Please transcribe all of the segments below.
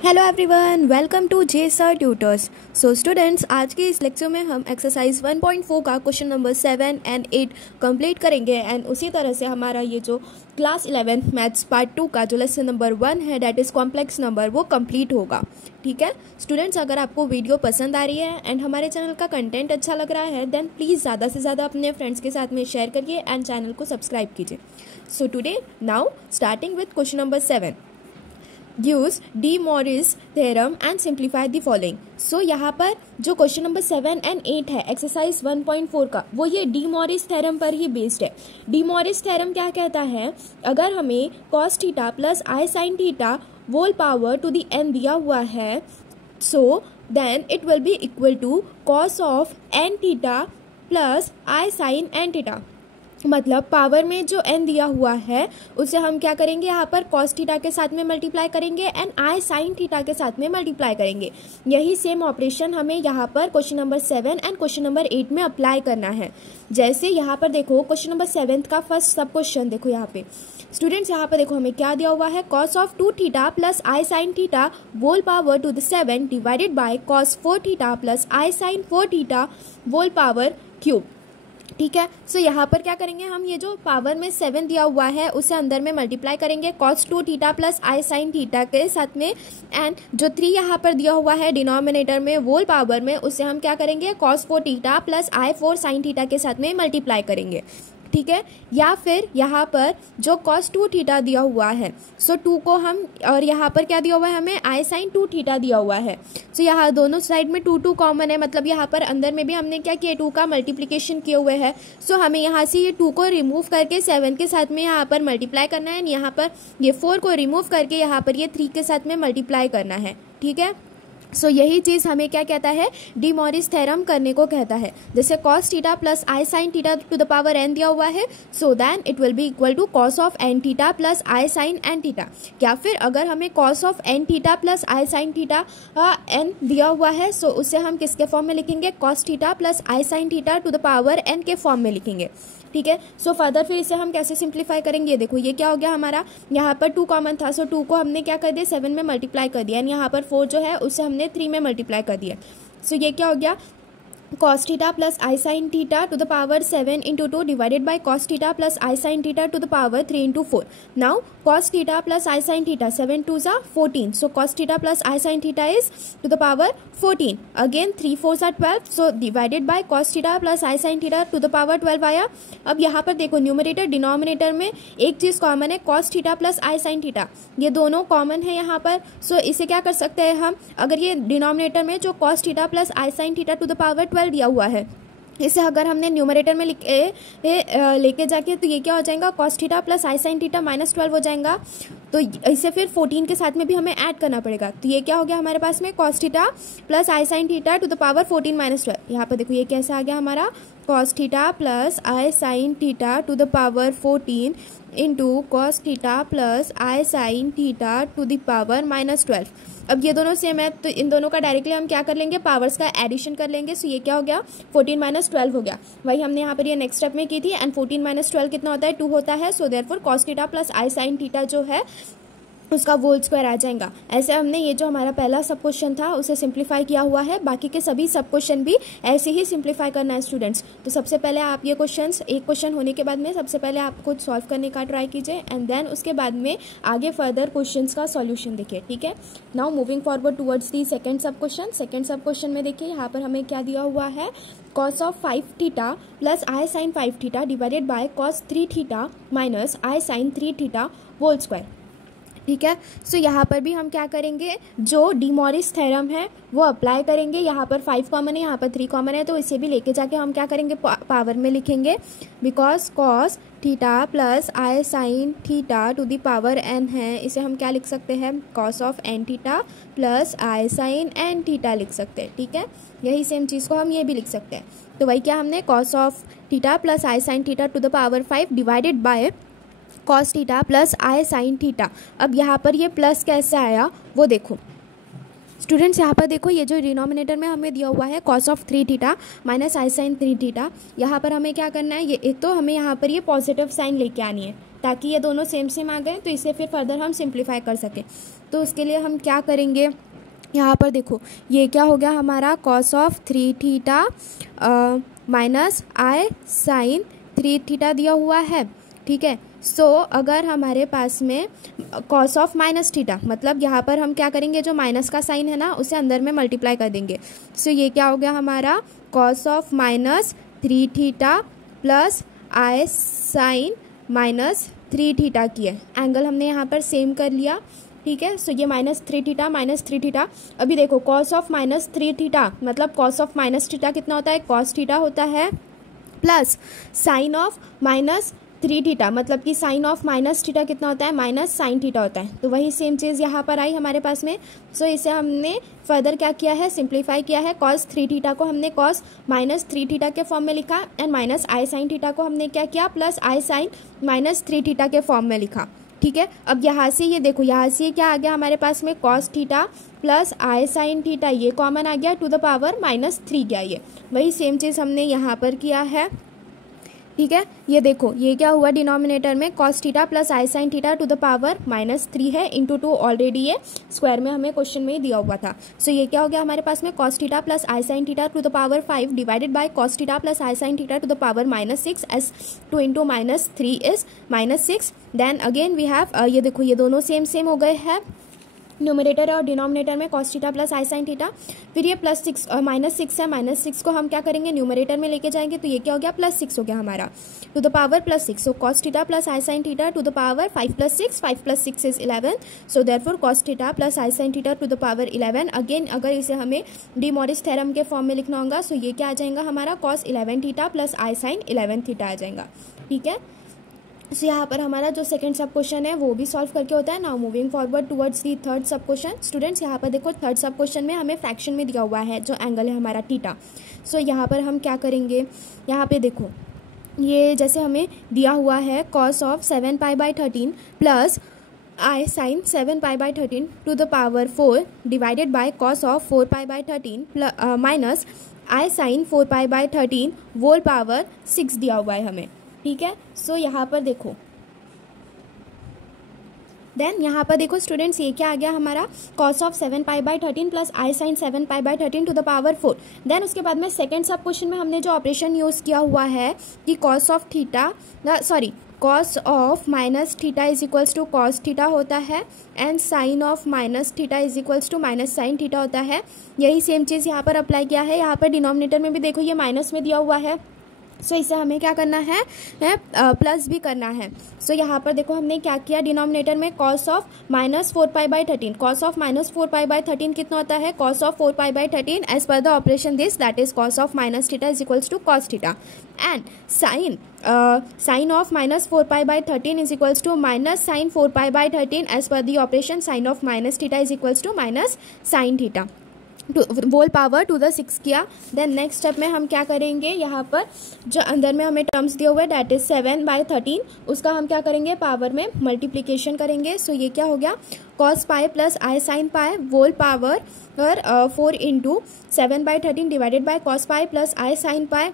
Hello everyone, welcome to J sir tutors. So students, आज के इस लेक्चर में हम एक्सरसाइज 1.4 का क्वेश्चन नंबर 7 एंड 8 कंप्लीट करेंगे एंड उसी तरह से हमारा ये जो क्लास 11 मैथ्स पार्ट 2 का जो लेसन नंबर 1 है दैट इज़ कॉम्प्लेक्स नंबर वो कंप्लीट होगा। ठीक है स्टूडेंट्स, अगर आपको वीडियो पसंद आ रही है एंड हमारे चैनल का कंटेंट अच्छा लग रहा है देन प्लीज़ ज़्यादा से ज़्यादा अपने फ्रेंड्स के साथ में शेयर करिए एंड चैनल को सब्सक्राइब कीजिए। So today now starting with question number 7, use De Morris theorem and simplify the following. So यहाँ पर जो क्वेश्चन नंबर 7 एंड 8 है एक्सरसाइज 1.4 का वो ये डी मॉरिस थ्योरम पर ही बेस्ड है। डी मॉरिस थ्योरम क्या कहता है, अगर हमें cos theta plus i sine theta whole power to the n दिया हुआ है so then it will be equal to cos of n theta plus i sine n theta. मतलब पावर में जो n दिया हुआ है उसे हम क्या करेंगे, यहाँ पर cos थीटा के साथ में मल्टीप्लाई करेंगे एंड i sin थीटा के साथ में मल्टीप्लाई करेंगे। यही सेम ऑपरेशन हमें यहाँ पर question number 7 and question number 8 में अप्लाई करना है। जैसे यहाँ पर देखो क्वेश्चन नंबर 7 का फर्स्ट सब क्वेश्चन देखो यहाँ पे स्टूडेंट्स, यहाँ पर देखो हमें क्या दिया हुआ है, cos of 2 theta plus i sine theta whole power to the 7 divided by cos 4 theta plus i sine 4 theta whole power cube. ठीक है, सो यहाँ पर क्या करेंगे, हम ये जो पावर में 7 दिया हुआ है उसे अंदर में मल्टीप्लाई करेंगे cos 2 theta plus i sine theta के साथ में एंड जो 3 यहाँ पर दिया हुआ है डिनोमिनेटर में होल पावर में उसे हम क्या करेंगे cos 4 थीटा प्लस आई 4 साइन थीटा के साथ में मल्टीप्लाई करेंगे। ठीक है, या फिर यहाँ पर जो cos 2 थीटा दिया हुआ है सो 2 को हम और यहाँ पर क्या दिया हुआ है हमें आई साइन 2 थीटा दिया हुआ है। सो यहाँ दोनों साइड में 2 कॉमन है, मतलब यहाँ पर अंदर में भी हमने क्या किया 2 का मल्टीप्लिकेशन किए हुए है। सो हमें यहाँ से ये 2 को रिमूव करके 7 के साथ में यहाँ पर मल्टीप्लाई करना है, यहाँ पर ये 4 को रिमूव करके यहाँ पर ये 3 के साथ में मल्टीप्लाई करना है। ठीक है, सो यही चीज़ हमें क्या कहता है, डी मॉरिस थ्योरम करने को कहता है। जैसे cos theta plus i sine theta to the power n दिया हुआ है so then it will be equal to cos of n theta plus i sine n theta. या फिर अगर हमें cos of n theta plus i sine theta n दिया हुआ है सो उसे हम किसके फॉर्म में लिखेंगे, cos theta plus i sine theta to the power n के फॉर्म में लिखेंगे। ठीक है, सो फर्दर फिर इसे हम कैसे सिंप्लीफाई करेंगे, देखो ये क्या हो गया हमारा, यहाँ पर 2 कॉमन था सो 2 को हमने क्या कर दिया 7 में मल्टीप्लाई कर दिया एंड यहाँ पर 4 जो है उसे हमने 3 में मल्टीप्लाई कर दिया। सो ये क्या हो गया, cos theta plus i sine theta to the power 7 into 2 divided by cos theta plus i sine theta to the power 3 into 4। Now cos theta plus i sine theta 7 2 जा 14 so cos theta plus i sine theta is to the power 14 again 3 4 are 12 so divided by cos theta plus i sine theta to the power 12 आया। अब यहाँ पर देखो numerator denominator में एक चीज़ common है cos theta plus i sine theta, ये दोनों कॉमन है यहाँ पर। सो इसे क्या कर सकते हैं हम, अगर ये डिनोमिनेटर में जो cos theta plus i sine theta to the power 12 दिया हुआ है इसे अगर हमने न्यूमरेटर में लेके जाके तो ये क्या हो जाएगा, cos theta plus i sine theta -12 हो जाएगा। तो इसे फिर 14 के साथ में भी हमें ऐड करना पड़ेगा। तो ये क्या हो गया हमारे पास में cos theta plus i sine theta to the power 14 -12। यहाँ पर देखो ये कैसे आ गया हमारा, cos theta plus i sine theta to the power 14 into cos theta plus i sine theta to the power -12। अब ये दोनों सेम है तो इन दोनों का डायरेक्टली हम क्या कर लेंगे, पावर्स का एडिशन कर लेंगे। सो ये क्या हो गया 14 -12 हो गया, वही हमने यहाँ पर ये नेक्स्ट स्टेप में की थी एंड 14 - 12 कितना होता है 2 होता है। So therefore cos theta plus i sine theta जो है उसका होल स्क्वायर आ जाएगा। ऐसे हमने ये जो हमारा पहला सब क्वेश्चन था उसे सिंप्लीफाई किया हुआ है, बाकी के सभी सब क्वेश्चन भी ऐसे ही सिंप्लीफाई करना है स्टूडेंट्स। तो सबसे पहले आप ये क्वेश्चंस एक क्वेश्चन होने के बाद में सबसे पहले आप खुद सॉल्व करने का ट्राई कीजिए एंड देन उसके बाद में आगे फर्दर क्वेश्चंस का सॉल्यूशन देखिए। ठीक है, now moving forward towards the second sub question. Second sub question में देखिए यहाँ पर हमें क्या दिया हुआ है, cos of 5 theta plus i sine 5 theta divided by cos 3 theta minus i sine 3 theta whole square. ठीक है, सो यहाँ पर भी हम क्या करेंगे, जो डी मॉरिस थ्योरम है वो अप्लाई करेंगे। यहाँ पर 5 कॉमन है, यहाँ पर 3 कॉमन है तो इसे भी लेके जाके हम क्या करेंगे पावर में लिखेंगे, because cos theta plus i sine theta to the power n है, इसे हम क्या लिख सकते हैं cos of n theta plus i sine n theta लिख सकते हैं। ठीक है, यही सेम चीज़ को हम ये भी लिख सकते हैं। तो वही क्या हमने cos of theta plus i sine theta to the power 5 divided by cos theta plus i sine theta. अब यहाँ पर ये प्लस कैसे आया वो देखो स्टूडेंट्स, यहाँ पर देखो ये जो डिनोमिनेटर में हमें दिया हुआ है cos of 3 theta minus i sine 3 theta, यहाँ पर हमें क्या करना है, ये एक तो हमें यहाँ पर ये पॉजिटिव साइन लेके आनी है ताकि ये दोनों सेम सेम आ गए तो इसे फिर फर्दर हम सिंप्लीफाई कर सकें। तो उसके लिए हम क्या करेंगे, यहाँ पर देखो ये क्या हो गया हमारा cos of 3 theta minus i sine 3 theta दिया हुआ है, ठीक है। सो अगर हमारे पास में cos ऑफ माइनस थीटा, मतलब यहाँ पर हम क्या करेंगे, जो माइनस का साइन है ना उसे अंदर में मल्टीप्लाई कर देंगे। सो ये क्या हो गया हमारा cos of minus 3 theta plus i sine minus 3 theta की है। एंगल हमने यहाँ पर सेम कर लिया, ठीक है। सो ये -3 थीटा। अभी देखो cos ऑफ -3 थीटा मतलब cos ऑफ माइनस थीटा कितना होता है, cos थीटा होता है, प्लस साइन ऑफ -3 थीटा मतलब कि साइन ऑफ माइनस थीटा कितना होता है, माइनस साइन थीटा होता है। तो वही सेम चीज़ यहाँ पर आई हमारे पास में। सो इसे हमने फर्दर क्या किया है, सिंप्लीफाई किया है। cos 3 थीटा को हमने cos -3 थीटा के फॉर्म में लिखा and minus i sine theta को हमने क्या किया, प्लस आई साइन -3 थीटा के फॉर्म में लिखा, ठीक है। अब यहाँ से ये देखो, यहाँ से क्या आ गया हमारे पास में, cos theta plus i sine theta, ये कॉमन आ गया, टू द पावर -3 गया। ये वही सेम चीज़ हमने यहाँ पर किया है, ठीक है। ये देखो ये क्या हुआ, डिनोमिनेटर में cos theta plus i sine theta to the power -3 है, इंटू 2 ऑलरेडी ये स्क्वायर में हमें क्वेश्चन में ही दिया हुआ था। सो ये क्या हो गया हमारे पास में, cos theta plus i sine theta to the power 5 divided by cos theta plus i sine theta to the power -6 एस 2 into -3 is -6। Then again we have ये देखो ये दोनों सेम हो गए हैं, न्यूमरेटर और डिनोमिनेटर में cos theta plus i sine theta. फिर ये +6 -6 है, -6 को हम क्या करेंगे, न्यूमरेटर में लेके जाएंगे, तो ये क्या हो गया, +6 हो गया हमारा, to the power +6। So cos theta plus i sine theta to the power 5 + 6, 5 + 6 is 11। So therefore cos theta plus i sine theta to the power 11। Again अगर इसे हमें डी मॉरिस थ्योरम के फॉर्म में लिखना होगा, सो ये क्या आ जाएगा हमारा, cos 11 theta plus i sign 11 theta आ जाएगा, ठीक है। सो यहाँ पर हमारा जो सेकंड सब क्वेश्चन है वो भी सॉल्व करके होता है। नाउ मूविंग फॉरवर्ड टुवर्ड्स दी थर्ड सब क्वेश्चन। स्टूडेंट्स यहाँ पर देखो थर्ड सब क्वेश्चन में हमें फ्रैक्शन में दिया हुआ है जो एंगल है हमारा थीटा। सो यहाँ पर हम क्या करेंगे, यहाँ पे देखो ये जैसे हमें दिया हुआ है cos of 7π/13 plus i sine 7π/13 to the power 4 divided by cos of 4π/13 minus i sine 4π/13 whole power 6 दिया हुआ है हमें, ठीक है। सो यहाँ पर देखो, देन यहाँ पर देखो स्टूडेंट्स ये क्या आ गया हमारा, cos of 7π/13 plus i sine 7π/13 to the power 4। Then उसके बाद में सेकंड सब क्वेश्चन में हमने जो ऑपरेशन यूज़ किया हुआ है कि cos of minus theta is equals to cos theta होता है and sine of minus theta is equals to minus sine theta होता है। यही सेम चीज़ यहाँ पर अप्लाई किया है। यहाँ पर डिनोमिनेटर में भी देखो ये माइनस में दिया हुआ है, सो इसे हमें क्या करना है प्लस भी करना है। सो यहाँ पर देखो हमने क्या किया, डिनोमिनेटर में cos ऑफ -4π/13, cos ऑफ -4π/13 कितना होता है, cos of 4π/13 as per the operation this that is cos of minus theta is equals to cos theta and sine of -4π/13 is equals to minus sine 4π/13 as per the operation sine of minus theta is equals to minus sine theta whole power to the 6 किया। Then next step में हम क्या करेंगे, यहाँ पर जो अंदर में हमें टर्म्स दिए हुए दैट इज 7/13, उसका हम क्या करेंगे, पावर में मल्टीप्लिकेशन करेंगे। सो ये क्या हो गया, cos pi plus i sine pi whole power 4 into 7/13 divided by cos pi plus i sine pi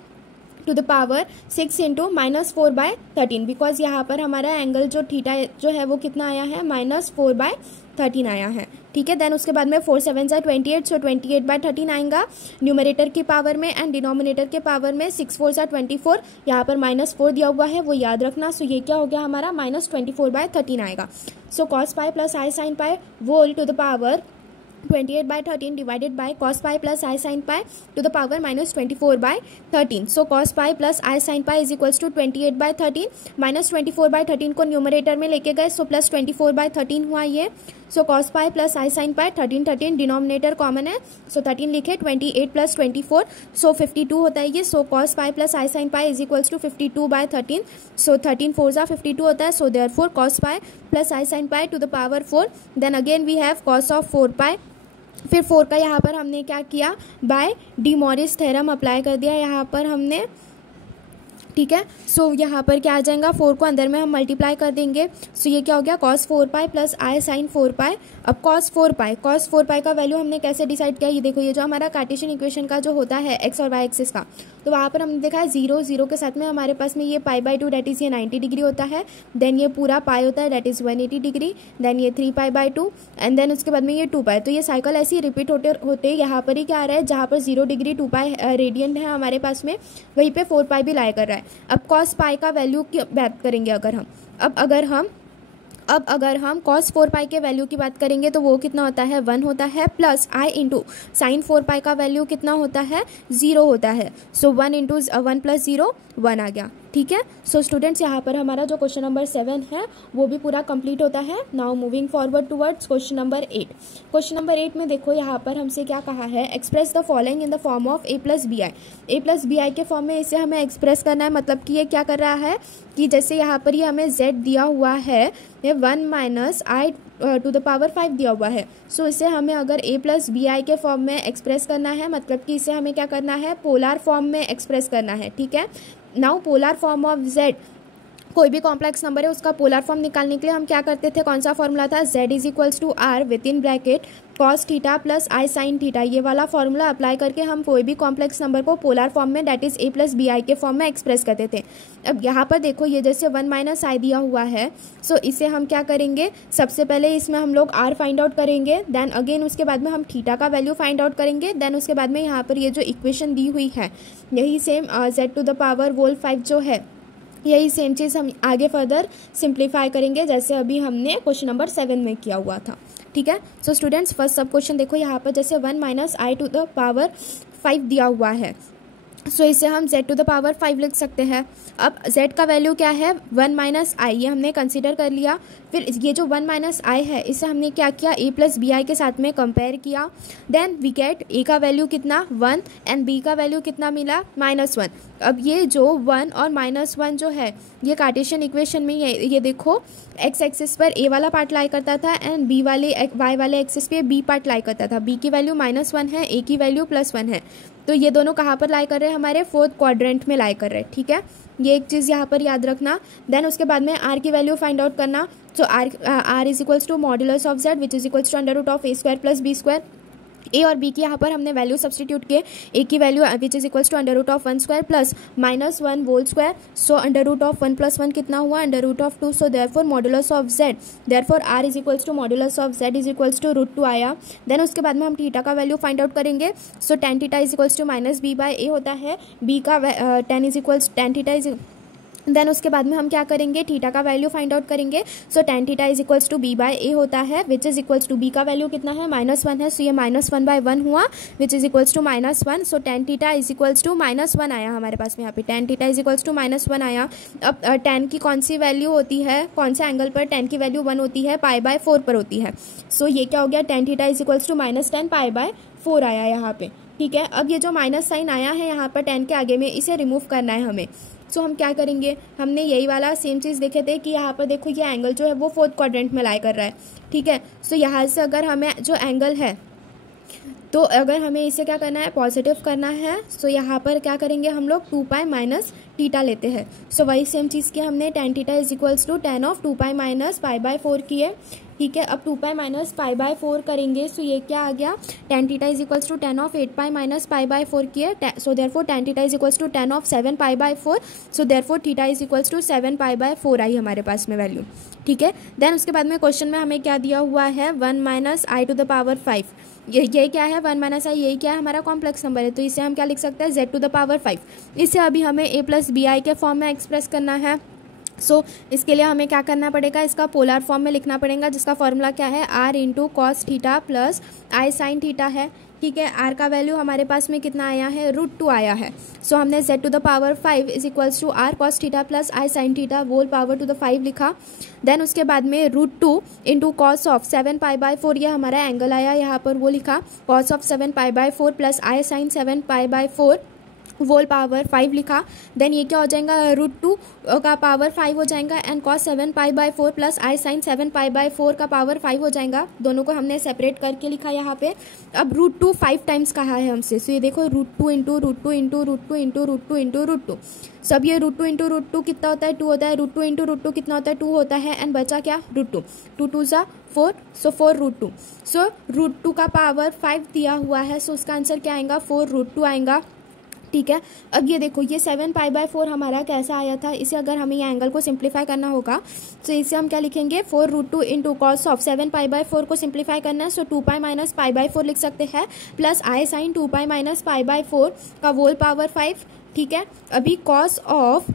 to the power 6 into -4/13, because यहाँ पर हमारा एंगल जो थीटा जो है वो कितना आया है, -4/13 आया है, ठीक है। देन उसके बाद में 4 7 ज़ा 28, सो 28/13 आएगा न्यूमरेटर की पावर में एंड डिनोमिनेटर के पावर में 6 4 ज़ा 24, यहाँ पर -4 दिया हुआ है वो याद रखना। सो ये क्या हो गया हमारा, -24/13 आएगा। So cos pi plus i sine pi whole to the power 28/13 divided by cos pi plus i sine pi to the power -24/13। So cos pi plus i sine pi is equals to 28/13 -24/13 को numerator में लेके गए, so plus 24/13 हुआ ये। So cos pi plus i sine pi 13 denominator common है, सो 13 लिखे, 28 + 24 सो 52 होता है ये। So cos pi plus i sine pi is equals to 52/13, so 13 4 ज़ा 52 होता है। So therefore cos pi plus i sine pi to the power 4। Then again we have cos of 4 pi, फिर 4 का यहाँ पर हमने क्या किया, by D Morris theorem apply कर दिया। यहाँ पर हमने ठीक है। सो यहाँ पर क्या आ जाएगा, 4 को अंदर में हम मल्टीप्लाई कर देंगे। सो ये क्या हो गया, cos 4 pi plus i sine 4 पाई। अब cos 4 पाई का वैल्यू हमने कैसे डिसाइड किया, ये देखो, ये जो हमारा कार्टेशियन इक्वेशन का जो होता है एक्स और वाई एक्सिस का, तो वहाँ पर हमने देखा है 0 0 के साथ में हमारे पास में ये π/2 डेट इज़ ये 90 डिग्री होता है। देन ये पूरा पाई होता है डेट इज़ 180 डिग्री। देन ये 3π/2 एंड देन उसके बाद में ये 2π। तो ये साइकिल ऐसे ही रिपीट होते होते यहाँ पर ही क्या आ रहा है, जहाँ पर 0 डिग्री 2π रेडियंट है हमारे पास में, वहीं पे 4π भी लाई कर रहा है। अब cos पाई का वैल्यू की बात करेंगे अगर हम, अगर हम cos 4 पाई के वैल्यू की बात करेंगे तो वो कितना होता है, 1 होता है, प्लस आई इंटू साइन 4 पाई का वैल्यू कितना होता है, 0 होता है। सो 1 इंटू 1 प्लस 0 1 आ गया। ठीक है। सो स्टूडेंट्स, यहाँ पर हमारा जो क्वेश्चन नंबर 7 है वो भी पूरा कंप्लीट होता है। Now moving forward towards question number 8। Question number 8 में देखो, यहाँ पर हमसे क्या कहा है, express the following in the form of a plus b i. A plus b i के फॉर्म में इसे हमें एक्सप्रेस करना है। मतलब कि ये क्या कर रहा है कि जैसे यहाँ पर ये हमें z दिया हुआ है, ये 1 minus i to the power 5 दिया हुआ है। सो इसे हमें अगर a प्लस बी आई के फॉर्म में एक्सप्रेस करना है, मतलब कि इसे हमें क्या करना है, पोलर फॉर्म में एक्सप्रेस करना है। ठीक है। Now polar form of z, कोई भी कॉम्प्लेक्स नंबर है उसका पोलर फॉर्म निकालने के लिए हम क्या करते थे, कौन सा फॉर्मूला था, z is equals to r with in bracket cos theta plus i sine theta. ये वाला फॉर्मूला अप्लाई करके हम कोई भी कॉम्प्लेक्स नंबर को पोलर फॉर्म में that is a plus b i के फॉर्म में एक्सप्रेस करते थे। अब यहाँ पर देखो, ये जैसे 1 माइनस आई दिया हुआ है, सो इसे हम क्या करेंगे, सबसे पहले इसमें हम लोग r फाइंड आउट करेंगे, देन अगेन उसके बाद में हम थीटा का वैल्यू फाइंड आउट करेंगे, देन उसके बाद में यहाँ पर ये जो इक्वेशन दी हुई है, यही same z to the power whole 5 जो है, यही सेम चीज़ हम आगे फर्दर सिंप्लीफाई करेंगे जैसे अभी हमने क्वेश्चन नंबर 7 में किया हुआ था। ठीक है। सो स्टूडेंट्स, फर्स्ट सब क्वेश्चन देखो, यहाँ पर जैसे 1 minus i to the power 5 दिया हुआ है, सो इसे हम z टू द पावर 5 लिख सकते हैं। अब z का वैल्यू क्या है, 1 माइनस आई, ये हमने कंसीडर कर लिया। फिर ये जो 1 माइनस आई है, इसे हमने क्या किया, a प्लस बी आई के साथ में कंपेयर किया। देन वी गेट a का वैल्यू कितना, 1 एंड b का वैल्यू कितना मिला, -1। अब ये जो 1 और -1 जो है, ये कार्टेशियन इक्वेशन में ये देखो, x एक्सिस पर a वाला पार्ट लाई करता था एंड y वाले एक्सिस पे b पार्ट लाई करता था। b की वैल्यू -1 है, a की वैल्यू +1 है। तो ये दोनों कहाँ पर लाई कर रहे हैं, हमारे 4th क्वाड्रेंट में लाई कर रहे हैं। ठीक है, ये एक चीज़ यहाँ पर याद रखना। देन उसके बाद में r की वैल्यू फाइंड आउट करना। So r is equals to modulus of z which is equals to under root of a² plus b²। A और बी की यहाँ पर हमने वैल्यू सब्सटीट्यूट किए, ए की value which is equals to under root of 1² plus -1 whole square. So under root of 1 + 1 कितना हुआ, under root of 2। So therefore modulus of z, therefore r is equals to modulus of z is equals to √2 आया। Then उसके बाद में हम theta का value find out करेंगे। So tan theta is equals to -b/a होता है, b का tan is equals tan theta is. Then उसके बाद में हम क्या करेंगे, थीटा का वैल्यू फाइंड आउट करेंगे। So tan theta is equals to b/a होता है, which is equals to b का वैल्यू कितना है, -1 है। सो ये -1/1 हुआ, which is equals to -1। So tan theta is equals to -1 आया हमारे पास में, यहाँ पे tan theta is equals to -1 आया। अब tan की कौन सी वैल्यू होती है, कौन से एंगल पर tan की वैल्यू 1 होती है, π/4 पर होती है। सो ये क्या हो गया, tan theta is equals to -10 π/4 आया यहाँ पे। ठीक है। अब ये जो माइनस साइन आया है यहाँ पर tan के आगे में, इसे रिमूव करना है हमें। सो हम क्या करेंगे, हमने यही वाला सेम चीज़ देखे थे कि यहाँ पर देखो, ये एंगल जो है वो 4th क्वाड्रेंट में लाई कर रहा है। ठीक है। सो यहाँ से अगर हमें जो एंगल है, तो अगर हमें इसे क्या करना है, पॉजिटिव करना है, सो यहाँ पर क्या करेंगे हम लोग, 2π माइनस थीटा लेते हैं। सो वही सेम चीज़ की हमने tan theta is equals to tan of 2π minus π/4 की है। ठीक है। अब 2π माइनस π/4 करेंगे, सो ये क्या आ गया, tan theta is equals to tan of 8π minus π/4 की है। So therefore tan theta is equals to tan of 7π/4। So therefore theta is equals to 7π/4 i हमारे पास में वैल्यू। ठीक है। देन उसके बाद में क्वेश्चन में हमें क्या दिया हुआ है, 1 minus i to the power 5। ये क्या है, 1 माइनस आई, यही क्या है, हमारा कॉम्प्लेक्स नंबर है। तो इसे हम क्या लिख सकते हैं, z टू द पावर 5। इसे अभी हमें a प्लस बी आई के फॉर्म में एक्सप्रेस करना है। सो इसके लिए हमें क्या करना पड़ेगा, इसका पोलर फॉर्म में लिखना पड़ेगा, जिसका फॉर्मूला क्या है, r into cos theta plus i sine theta है। ठीक है। r का वैल्यू हमारे पास में कितना आया है, √2 आया है। सो हमने z to the power 5 is equals to r cos theta plus i sine theta whole power to the 5 लिखा। देन उसके बाद में √2 इंटू कॉस ऑफ 7π/4, ये हमारा एंगल आया यहाँ पर, वो लिखा, cos of 7π/4 plus i sine 7π/4 whole power 5 लिखा, देन ये क्या हो जाएगा, √2 का पावर 5 हो जाएगा and cos 7π/4 plus i sine 7π/4 का पावर 5 हो जाएगा। दोनों को हमने सेपरेट करके लिखा यहाँ पे। अब √2 5 टाइम्स कहा है हमसे, सो ये देखो √2 इंटू √2 इंटू √2 इंटू √2 इंटू √2। सब ये √2 इंटू √2 कितना होता है, 2 होता है। √2 इंटू √2 कितना होता है, 2 होता है एंड बचा क्या, √2। 2 2 ज़ा 4, सो 4 √2। सो √2 का पावर 5 दिया हुआ है, सो उसका आंसर क्या आएगा, 4 √2 आएगा। ठीक है, अब ये देखो ये 7π/4 हमारा कैसा आया था, इसे अगर हमें ये एंगल को सिंप्लीफाई करना होगा तो इसे हम क्या लिखेंगे, 4 √2 इंटू कॉस ऑफ 7π/4 को सिंप्लीफाई करना है, सो 2π माइनस π/4 लिख सकते हैं प्लस आई साइन 2π माइनस π/4 का होल पावर 5। ठीक है, अभी कॉस ऑफ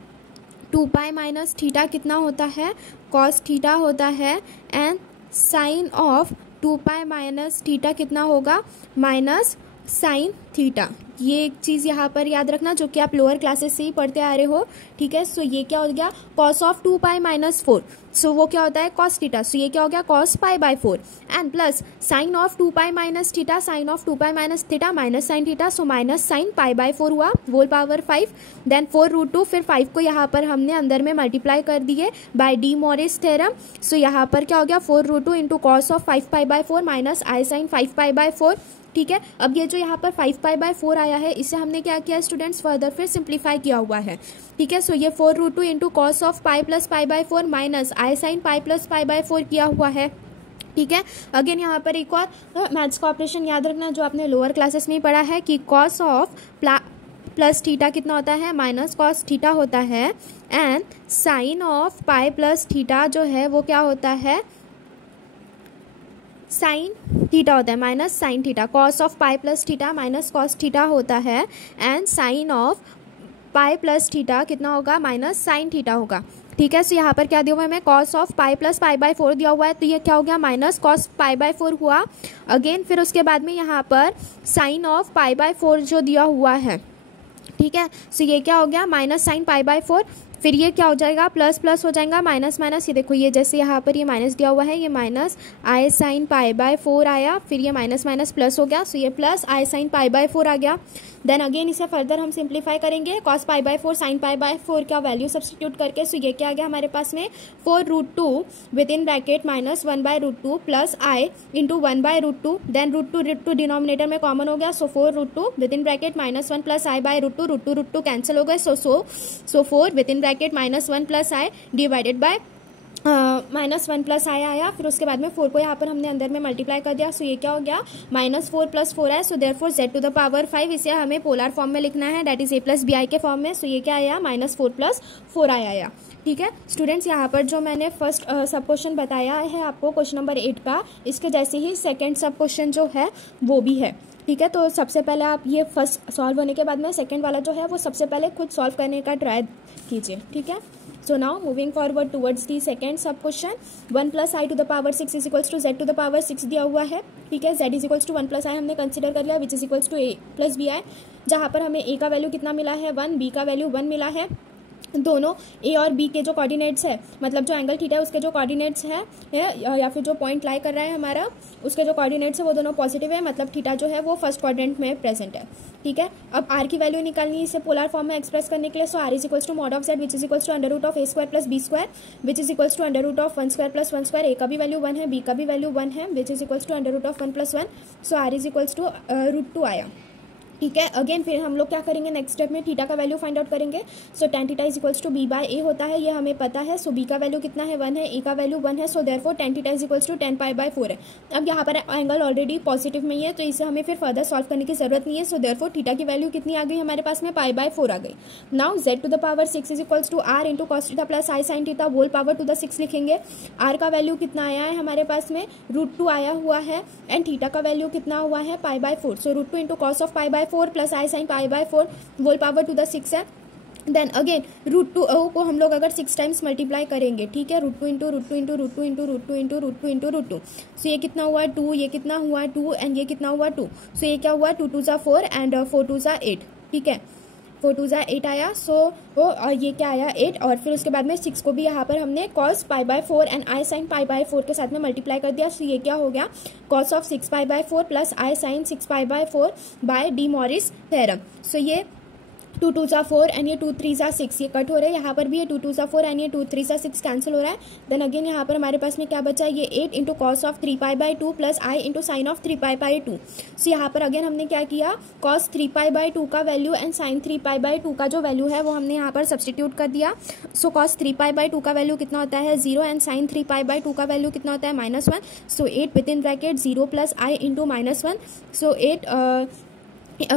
2π माइनस थीटा कितना होता है, कॉस थीटा होता है and sine of 2π minus theta कितना होगा, माइनस साइन थीटा। ये एक चीज़ यहाँ पर याद रखना जो कि आप लोअर क्लासेस से ही पढ़ते आ रहे हो। ठीक है, सो ये क्या हो गया, कॉस ऑफ 2π माइनस 4, सो वो क्या होता है, कॉस थीटा, सो ये क्या हो गया, cos π/4 and plus sine of 2π minus theta, sine of 2π minus theta minus sine theta, so minus sine π/4 हुआ, होल पावर 5, देन 4 √2, फिर 5 को यहाँ पर हमने अंदर में मल्टीप्लाई कर दिए by D Morris theorem. So यहाँ पर क्या हो गया, 4 √2 into cos of 5π/4 minus i sine 5π/4। ठीक है, अब ये जो यहाँ पर 5π/4 आया है, इसे हमने क्या किया स्टूडेंट्स, फर्दर फिर सिंप्लीफाई किया हुआ है। ठीक है, सो ये 4 √2 into cos of pi plus π/4 minus i sine pi plus π/4 किया हुआ है। ठीक है, अगेन यहाँ पर एक और मैथ्स का ऑपरेशन याद रखना जो आपने लोअर क्लासेस में ही पढ़ा है कि कॉस ऑफ प्लस थीटा कितना होता है, माइनस कॉस थीटा होता है and sine of pi plus theta जो है वो क्या होता है, साइन थीटा होता है, minus sine theta. Cos of pi plus theta minus cos theta होता है and sine of pi plus theta कितना होगा, माइनस साइन थीटा होगा। ठीक है, सो यहाँ पर क्या दिया हुआ है हमें, कॉस ऑफ पाई प्लस π/4 दिया हुआ है, तो ये क्या हो गया, माइनस कॉस π/4 हुआ। अगेन फिर उसके बाद में यहाँ पर साइन ऑफ π/4 जो दिया हुआ है। ठीक है, सो ये क्या हो गया, माइनस साइन π/4, फिर ये क्या हो जाएगा, प्लस प्लस हो जाएगा, माइनस माइनस, ये देखो ये जैसे यहाँ पर ये माइनस दिया हुआ है, ये माइनस आई साइन π/4 आया, फिर ये माइनस माइनस प्लस हो गया, सो ये प्लस आई साइन π/4 आ गया। देन अगेन इसे फर्दर हम सिंप्लीफाई करेंगे, कॉस π/4 साइन π/4 का वैल्यू सब्सटीट्यूट करके, सो ये क्या आ गया हमारे पास में, 4 √2 with in bracket minus 1/√2 plus i into 1/√2, then √2 denominator में कॉमन हो गया, so 4 √2 with in bracket minus 1 plus i by √2 cancel हो गए, so 4 with in bracket minus 1 plus i divided by minus 1 plus i आया, फिर उसके बाद में 4 को यहाँ पर हमने अंदर में मल्टीप्लाई कर दिया, सो ये क्या हो गया, -4 + 4 है, so therefore z to the power 5, इसे हमें पोलर फॉर्म में लिखना है, दैट इज a + bi के फॉर्म में, सो ये क्या आया, -4 + 4 आया। ठीक है स्टूडेंट्स, यहाँ पर जो मैंने फर्स्ट सब क्वेश्चन बताया है आपको क्वेश्चन नंबर 8 का, इसके जैसे ही सेकेंड सब क्वेश्चन जो है वो भी है। ठीक है, तो सबसे पहले आप ये फर्स्ट सॉल्व होने के बाद में सेकंड वाला जो है वो सबसे पहले खुद सॉल्व करने का ट्राई कीजिए। ठीक है, so now moving forward towards the second sub question, 1 + i to the power 6 is equals to z to the power 6 दिया हुआ है। ठीक है, z is equals to 1 + i हमने कंसिडर कर लिया, which is equals to a + bi, जहाँ पर हमें a का वैल्यू कितना मिला है 1, b का वैल्यू 1 मिला है। दोनों ए और बी के जो कोऑर्डिनेट्स है, मतलब जो एंगल थीटा है उसके जो कोऑर्डिनेट्स है या फिर जो पॉइंट लाई कर रहा है हमारा, उसके जो कोऑर्डिनेट्स है वो दोनों पॉजिटिव है, मतलब थीटा जो है वो फर्स्ट क्वाड्रेंट में प्रेजेंट है। ठीक है, अब आर की वैल्यू निकालनी है इसे पोलर फॉर्म में एक्सप्रेस करने के लिए, so r is equals to mod of z which is equals to √a² + b² which is equals to √1² + 1², a का भी वैल्यू 1 है, बी का भी वैल्यू 1 है, विच इज इक्वल्स टू √1 + 1, सो आर इज इक्वल्स टू √2 आया। ठीक है, अगेन फिर हम लोग क्या करेंगे नेक्स्ट स्टेप में, थीटा का वैल्यू फाइंड आउट करेंगे, so tan theta is equals to b/a होता है, ये हमें पता है, सो b का वैल्यू कितना है 1 है, a का वैल्यू 1 है, so therefore tan theta is equals to 10π/4 है। अब यहाँ पर एंगल ऑलरेडी पॉजिटिव में ही है, तो इसे हमें फिर फर्दर सॉल्व करने की जरूरत नहीं है, सो देयरफॉर थीटा की वैल्यू कितनी आ गई हमारे पास में, π/4 आ गई। Now z to the power 6 is equals to r into cos theta plus i sine theta whole power to the 6 लिखेंगे। r का वैल्यू कितना आया है हमारे पास में, √2 आया हुआ है, एंड थीटा का वैल्यू कितना हुआ है π/4, so √2 into cos of π/4 plus i sine π/4 whole power to the 6 है। देन अगेन √2 को हम लोग अगर 6 टाइम्स मल्टीप्लाई करेंगे, ठीक है, √2 into √2 into √2 into √2 into √2 into √2, सो ये कितना हुआ 2, ये कितना हुआ 2 एंड ये कितना हुआ 2, सो ये क्या हुआ 2 2 ज़ा 4 एंड 4 2 ज़ा 8। ठीक है, 4 2 ज़ा 8 आया, सो ये क्या आया 8, और फिर उसके बाद में 6 को भी यहाँ पर हमने cos π/4 एंड आई साइन π/4 के साथ में मल्टीप्लाई कर दिया, सो ये क्या हो गया cos of 6π/4 plus i sine 6π/4 by D Morris theorem. So ये 2 2 सा 4 एंड ये 2 3 सा 6 ये कट हो रहे हैं। यहाँ पर भी ये 2 2 सा 4 एंड ये 2 3 सा 6 कैंसिल हो रहा है। देन अगेन यहाँ पर हमारे पास में क्या बचा है, ये 8 into cos of 3π/2 plus i into sine of 3π/2। So यहाँ पर अगेन हमने क्या किया, कॉस 3π/2 का वैल्यू एंड साइन 3π/2 का जो वैल्यू है वो हमने यहाँ पर सब्सटीट्यूट कर दिया। सो कॉस 3π/2 का वैल्यू कितना होता है 0 एंड साइन 3π/2 का वैल्यू कितना होता है -1। So 8 with in bracket 0 plus i into -1। So 8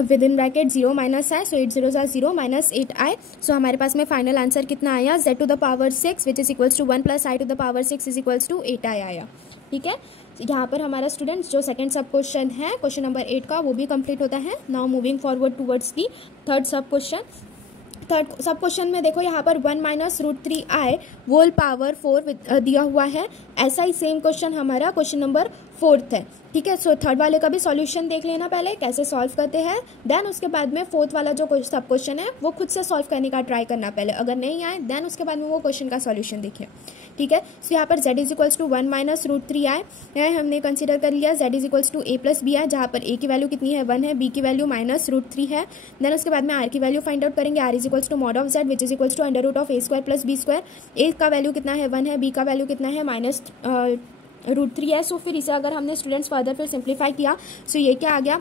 with in bracket 0 minus i, so 8 0 0 minus 8i। So हमारे पास में फाइनल आंसर कितना आया, z to the power 6 which is equals to 1 plus i to the power 6 is equals to 8i आया। ठीक है, यहाँ पर हमारा स्टूडेंट्स जो सेकंड सब क्वेश्चन है क्वेश्चन नंबर 8 का वो भी कंप्लीट होता है। Now moving forward towards the third सब क्वेश्चन। थर्ड सब क्वेश्चन में देखो यहाँ पर 1 माइनस √3i होल पावर 4 दिया हुआ है। ऐसा ही सेम क्वेश्चन हमारा क्वेश्चन नंबर 4 है। ठीक है, सो थर्ड वाले का भी सॉल्यूशन देख लेना पहले कैसे सॉल्व करते हैं, देन उसके बाद में फोर्थ वाला जो सब क्वेश्चन है वो खुद से सॉल्व करने का ट्राई करना पहले, अगर नहीं आए देन उसके बाद में वो क्वेश्चन का सॉल्यूशन देखिए। ठीक है, सो यहाँ पर z is equals to 1 minus √3i हमने कंसिडर कर लिया। z is equals to a plus b है, जहाँ पर a की वैल्यू कितनी है 1 है, b की वैल्यू -√3 है। देन उसके बाद में r की वैल्यू फाइंड आउट करेंगे। r is equals to mod of z which is equals to under root of a² plus b²। a का वैल्यू कितना है 1 है, b का वैल्यू कितना है -√3 है। सो फिर इसे अगर हमने स्टूडेंट्स फर्दर फिर सिंप्लीफाई किया, सो ये क्या आ गया,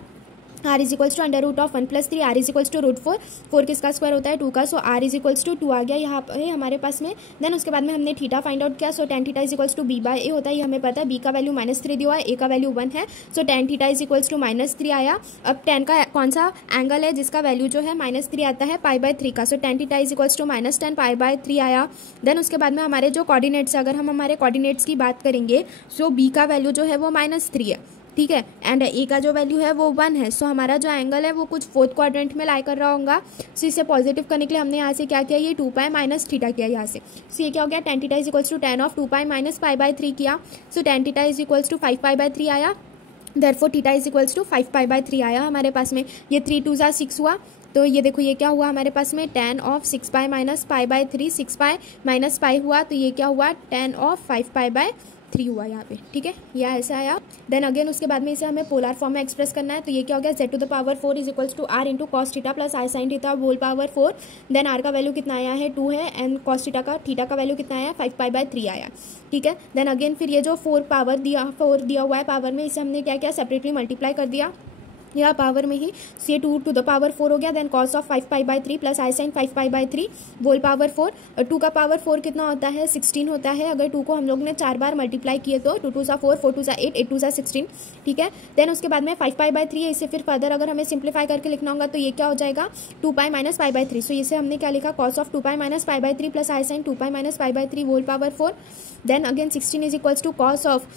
r is equals to under root of 1 plus 3, r is equals to √4, 4 किसका स्क्वायर होता है 2 का, so r is equals to 2 आ गया यहाँ पर हमारे पास में। देन उसके बाद में हमने थीटा फाइंड आउट किया। So tan theta is equals to b/a होता है, ये हमें पता है। b का वैल्यू -3 दिया हुआ है, a का वैल्यू 1 है, so tan theta is equals to -3 आया। अब tan का कौन सा एंगल है जिसका वैल्यू जो है -3 आता है π/3 का, so tan theta is equals to -tan π/3 आया। देन उसके बाद में हमारे जो कोऑर्डिनेट्स, अगर हम हमारे कोऑर्डिनेट्स की बात करेंगे, सो b का वैल्यू जो है वो -3 है। ठीक है, एंड ए का जो वैल्यू है वो 1 है। सो हमारा जो एंगल है वो कुछ फोर्थ क्वाड्रेंट में लाई कर रहा होगा। सो इसे पॉजिटिव करने के लिए हमने यहाँ से क्या किया, ये 2π माइनस थीटा किया यहाँ से। सो ये क्या हो गया, tan theta is equals to tan of 2π minus π/3 किया। So tan theta is equals to 5π/3 आया, therefore theta is equals to 5π/3 आया हमारे पास में। ये 3 2 6 हुआ, तो ये देखो ये क्या हुआ हमारे पास में, tan ऑफ 6π माइनस π/3, 6π माइनस π हुआ, तो ये क्या हुआ tan ऑफ 5π/3 हुआ यहाँ पे। ठीक है, यह ऐसा आया। देन अगेन उसके बाद में इसे हमें पोलर फॉर्म में एक्सप्रेस करना है, तो ये क्या हो गया, z to the power 4 is equals to r into cos theta plus i sine theta whole power 4। Then r का वैल्यू कितना आया है 2 है, एंड कॉस थीटा का वैल्यू कितना आया 5π/3 आया। ठीक है, देन अगेन फिर ये जो 4 दिया हुआ है पावर में, इसे हमने क्या किया, सेपरेटली मल्टीप्लाई कर दिया या पावर में ही। ये 2 टू द पावर 4 हो गया। Then cos of 5π/3 plus i sine 5π/3 whole power 4। 2 का पावर 4 कितना होता है 16 होता है। अगर 2 को हम लोग ने 4 बार मल्टीप्लाई किए तो 2 2 4, 4 2 8, 8 2 16। ठीक है, देन उसके बाद में 5π/3 है, इसे फिर फर्दर अगर हमें सिंप्लीफाई करके लिखना होगा तो ये क्या हो जाएगा 2π माइनस π/3। सो इसे हमने क्या लिखा, cos of 2π minus π/3 plus i sine 2π minus π/3 whole power 4। Then again 16 is equals to cos of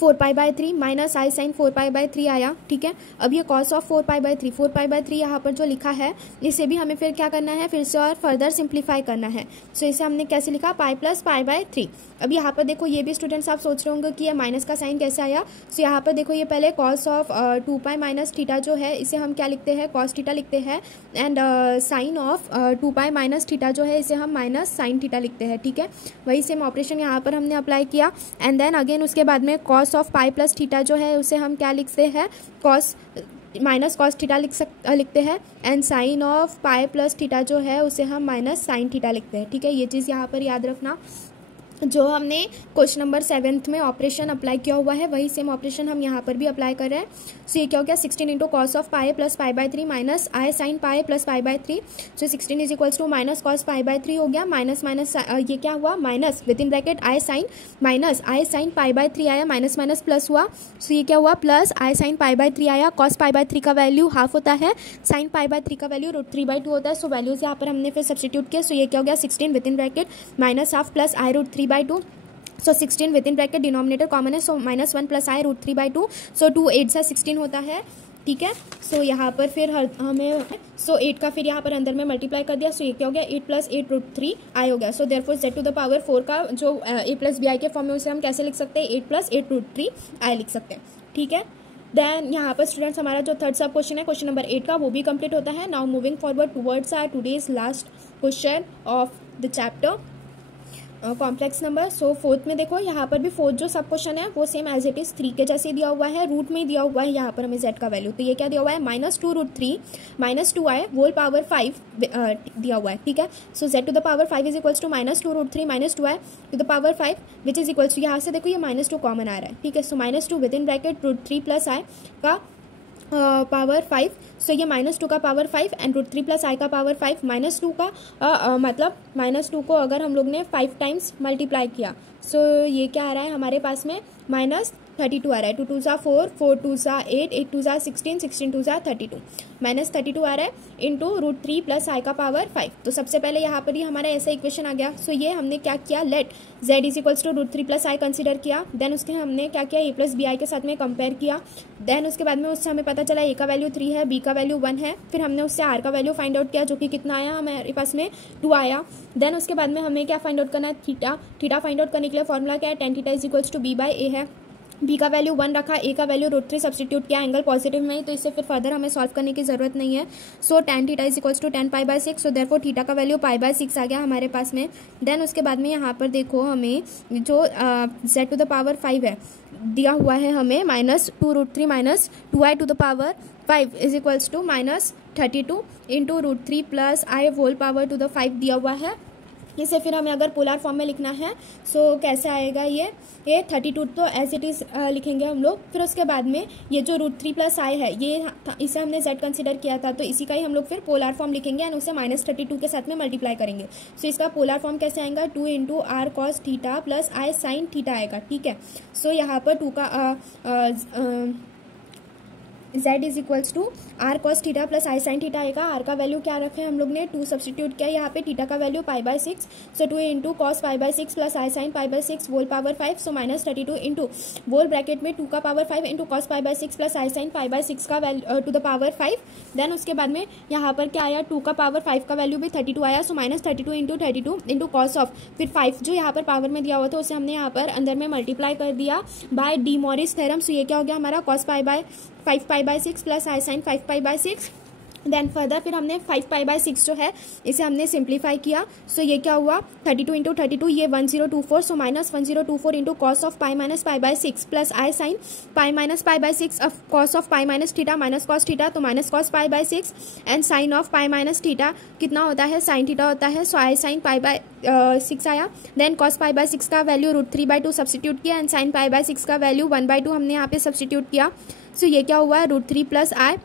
4π/3 minus i sine 4π/3 आया। ठीक है, अब ये कॉस ऑफ 4π/3 यहाँ पर जो लिखा है, इसे भी हमें फिर क्या करना है, फिर से और फर्दर सिंप्लीफाई करना है। सो इसे हमने कैसे लिखा, पाई प्लस π/3। अब यहाँ पर देखो ये भी स्टूडेंट्स आप सोच रहे होंगे कि ये माइनस का साइन कैसे आया। सो यहाँ पर देखो ये पहले कॉस ऑफ 2π माइनस थीटा जो है इसे हम क्या लिखते हैं, कॉस थीटा लिखते हैं, and sine of 2π minus theta जो है इसे हम माइनस साइन थीटा लिखते हैं। ठीक है, वही सेम ऑपरेशन यहाँ पर हमने अप्लाई किया। एंड देन अगेन उसके बाद में cos of pi plus theta जो है उसे हम क्या लिखते हैं, कॉस माइनस कॉस थीटा लिखते हैं, and sine of pi plus theta जो है उसे हम माइनस साइन थीटा लिखते हैं। ठीक है, ये चीज़ यहाँ पर याद रखना। जो हमने क्वेश्चन नंबर 7 में ऑपरेशन अप्लाई किया हुआ है वही सेम ऑपरेशन हम यहाँ पर भी अप्लाई कर रहे हैं। सो ये क्या हो गया, 16 into cos of pi plus π/3 minus i sine pi plus π/3। So 16 is equals to minus cos π/3 हो गया, माइनस माइनस ये क्या हुआ, minus with in bracket i sine minus i sine π/3 आया, माइनस माइनस प्लस हुआ। सो ये क्या हुआ, प्लस आई साइन π/3 आया। कॉस π/3 का वैल्यू हाफ होता है, साइन π/3 का वैल्यू √3/2 होता है। सो वैल्यूज यहाँ पर हमने फिर सब्सटीट्यूट किया। सो ये क्या हो गया, 16 with in bracket minus half plus I √3/2। So 16 with in bracket denominator common है, सो -1 प्लस आई √3/2। सो 2 8 से 16 होता है। ठीक है, सो यहाँ पर फिर हमें 8 का फिर यहाँ पर अंदर में मल्टीप्लाई कर दिया। सो ये क्या हो गया, 8 प्लस 8 √3 आई हो गया। So therefore z to the power 4 का जो a प्लस बी आई के फॉर्म में उसे हम कैसे लिख सकते हैं, 8 प्लस 8 √3 आई लिख सकते हैं। ठीक है, देन यहाँ पर स्टूडेंट्स हमारा जो थर्ड सब क्वेश्चन है क्वेश्चन नंबर 8 का वो भी कंप्लीट होता है। Now moving forward towards our today's last question of the chapter. Complex number. So fourth में देखो यहाँ पर भी फोर्थ जो सब क्वेश्चन है वो सेम एज इट इज 3 के जैसे दिया हुआ है, रूट में दिया हुआ है यहाँ पर हमें z का वैल्यू। तो ये क्या दिया हुआ है, -2√3 -2i होल पावर 5 दिया हुआ है, ठीक है। So z to the power 5 is equals to -2√3 -2i to the power 5 which is equals to, यहाँ से देखो ये -2 कॉमन आ रहा है, ठीक है। सो -2 विद इन ब्रैकेट √3 + i का पावर 5। सो ये -2 का पावर 5 एंड √3 + i का पावर 5। -2 का मतलब -2 को अगर हम लोग ने 5 टाइम्स मल्टीप्लाई किया, सो ये क्या आ रहा है हमारे पास में -32 आ रहा है। 2 2 4 4 2 8 8 2 16 16 2 32 -32 आ रहा है इंटू √3 + i का पावर 5। तो सबसे पहले यहाँ पर ही हमारा ऐसा इक्वेशन आ गया। सो ये हमने क्या किया, let z is equals to √3 + i consider किया। देन उसके हमने क्या किया, a + bi के साथ में कंपेयर किया। देन उसके बाद में उससे हमें पता चला a का वैल्यू 3 है, b का वैल्यू 1 है। फिर हमने उससे r का वैल्यू फाइंड आउट किया जो कि कितना आया हमारे पास में 2 आया। देन उसके बाद में हमें क्या फाइंड आउट करना है, थीटा फाइंड आउट करने के लिए फॉर्मूला क्या है, tan theta is equals to b/a है। b का वैल्यू 1 रखा, a का वैल्यू √3 सब्सटीट्यूट किया, एंगल पॉजिटिव में, तो इससे फिर फर्दर हमें सॉल्व करने की जरूरत नहीं है। So tan theta is equals to tan π/6। So therefore theta का वैल्यू π/6 आ गया हमारे पास में। देन उसके बाद में यहाँ पर देखो हमें जो z टू द पावर 5 है दिया हुआ है हमें -2√3 -2i to the power 5 is equals to -32 into √3 + i whole power to the 5 दिया हुआ है। इसे फिर हमें अगर पोलर फॉर्म में लिखना है सो कैसे आएगा, ये 32 तो एज इट इज लिखेंगे हम लोग। फिर उसके बाद में ये जो √3 + i है ये इसे हमने z कंसिडर किया था, तो इसी का ही हम लोग फिर पोलर फॉर्म लिखेंगे एंड उसे -32 के साथ में मल्टीप्लाई करेंगे। सो इसका पोलर फॉर्म कैसे आएगा, 2 × r cos theta + i sin theta आएगा, ठीक है। सो यहाँ पर 2 का z is equals to r cos theta + i sin theta आएगा। r का वैल्यू क्या रखे हम लोग ने 2 सब्सटीट्यूट किया यहाँ पे, थीटा का value π/6। So 2 × cos π/6 + i sin π/6 whole power 5। So -32 into whole bracket में 2 का power 5 into cos π/6 + i sin π/6 का value to the power 5। Then उसके बाद में यहाँ पर क्या आया, 2 का पावर 5 का वैल्यू भी 32 आया। सो -32 इंटू 32 इंटू cos ऑफ, फिर 5 जो यहाँ पर पावर में दिया हुआ था उसे हमने यहाँ पर अंदर में मल्टीप्लाई कर दिया bye D Morris theorem. So ये क्या हो गया हमारा cos π/5 π/6 + i sin 5 π/6। Then further फिर हमने 5 π/6 जो है इसे हमने सिंप्लीफाई किया। सो ये क्या हुआ, 32 इंटू 32 ये 1024। So -1024 into cos of π - π/6 + i sin π - π/6 of cos of π - theta minus cos theta, तो -cos π/6 and sin of π - theta कितना होता है, sin थीटा होता है। सो i sin π/6 आया। देन cos π/6 का वैल्यू √3/2 सब्सटीट्यूट किया एंड sin π/6 का वैल्यू 1/2 हमने यहाँ पे सब्सटीट्यूट किया। सो ये क्या हुआ, √3 + i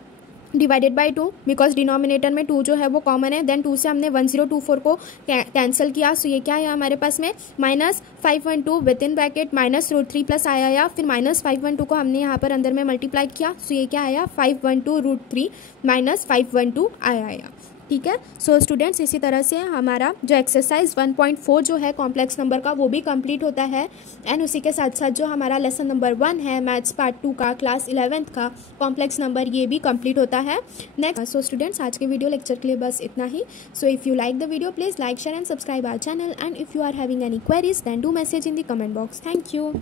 divided by 2, because denominator में 2 जो है वो कॉमन है। देन 2 से हमने 1024 को कैंसिल किया। सो ये क्या है हमारे पास में -512 विद इन ब्रैकेट -√3 + i आया। फिर -512 को हमने यहाँ पर अंदर में मल्टीप्लाई किया। सो ये क्या आया, 512√3 -512 i आया, ठीक है। सो स्टूडेंट्स इसी तरह से हमारा जो एक्सरसाइज 1.4 जो है कॉम्प्लेक्स नंबर का वो भी कंप्लीट होता है। एंड उसी के साथ साथ जो हमारा लेसन नंबर 1 है मैथ्स पार्ट 2 का क्लास 11th का कॉम्प्लेक्स नंबर ये भी कंप्लीट होता है नेक्स्ट। सो स्टूडेंट्स आज के वीडियो लेक्चर के लिए बस इतना ही। So if you like the video please like share and subscribe our channel and if you are having any queries then do message in the comment box. Thank you.